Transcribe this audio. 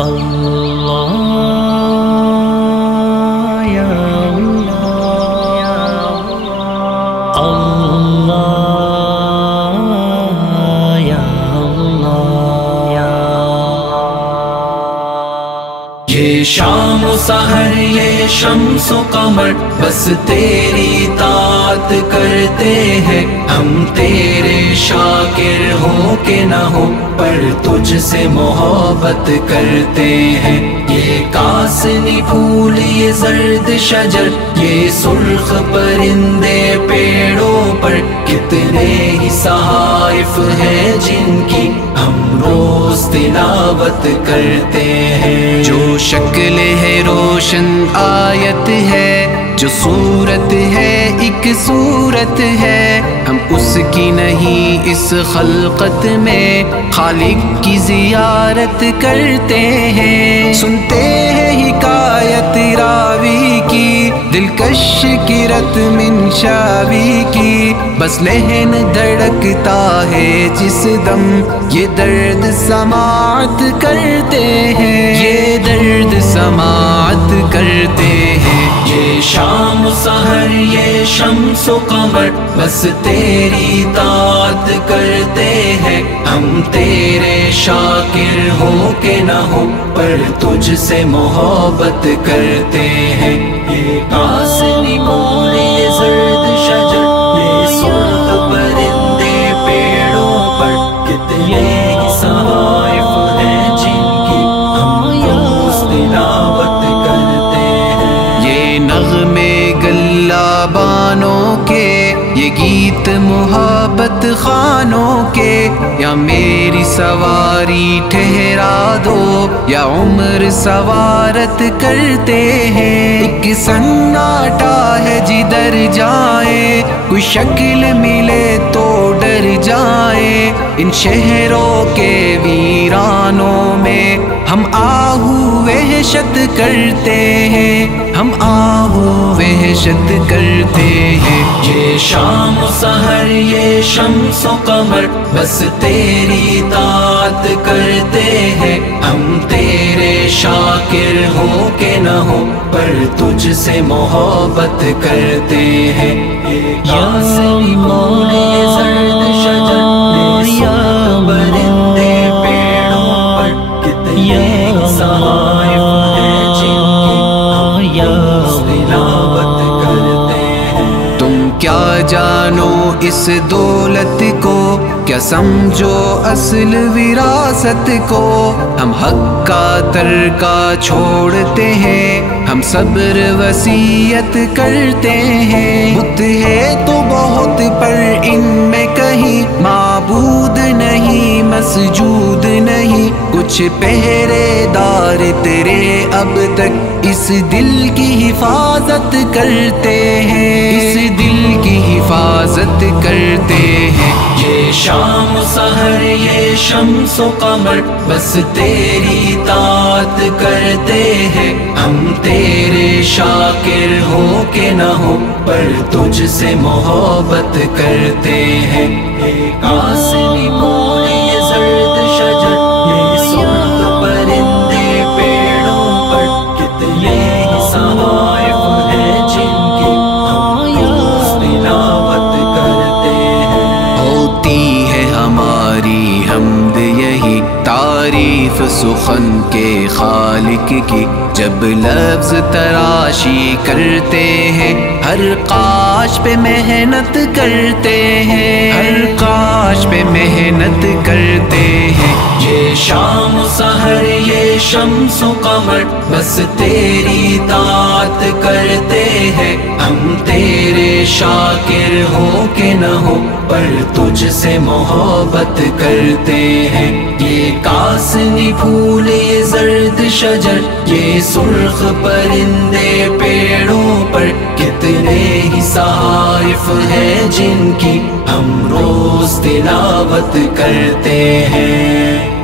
اللہ یا اللہ، اللہ یا اللہ۔ یہ شام و سحر یہ شمس و قمر بس تیری طاعت کرتے ہیں، ہم تیرے شاکر ہوں کہ نہ ہو پر تجھ سے محبت کرتے ہیں۔ یہ کاسنی پھول یہ زرد شجر یہ سرخ پرندے پیڑوں پر، کتنے ہی صحائف ہیں جن کی ہم روز تلاوت کرتے ہیں۔ جو شکل ہے روشن آیت ہے، جو صورت ہے ایک صورت ہے، ہم اس کی نہیں اس خلقت میں خالق کی زیارت کرتے ہیں۔ سنتے ہیں حکایت راوی کی دلکش کرت منشاوی کی، بس لہن دھڑکتا ہے جس دم یہ درد سماعت کرتے ہیں، یہ درد سماعت کرتے ہیں۔ یہ شام و سحر یہ شمس و قمر بس تیری طاعت کرتے ہیں، ہم تیرے شاکر ہوں کہ نہ ہو پر تجھ سے محبت کرتے ہیں۔ یہ کاسنی پھول یہ زرد شجر یہ سرخ پرندے پیڑوں پر، کتنے ہی صحائف ہیں جن کی ہم روز تلاوت کرتے ہیں۔ یہ نغمے گلہ بانوں کے، یہ گیت محبت خانوں کے، یا میری سواری ٹھہرا دو یا عمر سوارت کرتے ہیں۔ ایک سناٹا ہے جدھر جائیں، کوئی شکل ملے تو ڈر جائیں، ان شہروں کے ویرانوں میں ہم آہو وحشت کرتے ہیں، ہم آہو وحشت کرتے ہیں۔ یہ شام و سحر یہ شمس و قمر بس تیری طاعت کرتے ہیں، ہم تیرے شاکر ہوں کہ نہ ہو پر تجھ سے محبت کرتے ہیں۔ یہ کاسنی پھول یہ زرد شجر یہ سرخ پرندے پیڑوں پر، کتنے ہی صحائف ہیں جن کی ہم روز تلاوت کرتے ہیں۔ تم کیا جانو اس دولت کو، کیا سمجھو اصل وراثت کو، ہم حق کا ترکہ چھوڑتے ہیں، ہم صبر وصیت کرتے ہیں۔ بت ہے تو بہت پر ان میں کہیں معبود نہیں مسجود نہیں، کچھ پہرے دار تیرے اب تک اس دل کی حفاظت کرتے ہیں، اس دل کی حفاظت کرتے ہیں۔ یہ شام و سحر یہ شمس و قمر بس تیری طاعت کرتے ہیں، ہم تیرے شاکر ہوں کہ نہ ہو پر تجھ سے محبت کرتے ہیں۔ یہ کاسنی پھول یہ زرد شجر یہ سرخ پرندے پیڑوں پر، کتنے ہی صحائف ہیں جن کی ہم روز تلاوت کرتے ہیں۔ ہوتی ہے ہماری حمد یہی تعریف سخن کے خالق کی، جب لفظ تراشی کرتے ہیں، ہر کاش پہ محنت کرتے ہیں، ہر کاش پہ محنت کرتے ہیں۔ یہ شام و سحر یہ شمس و قمر بس تیری طاعت کرتے ہیں، ہم تیرے شاکر ہوں کہ نہ ہو پر تجھ سے محبت کرتے ہیں۔ یہ کاسنی پھول یہ زرد شجر یہ سرخ پرندے پیڑوں پر، کتنے ہی صحائف ہیں جن کی ہم روز تلاوت کرتے ہیں۔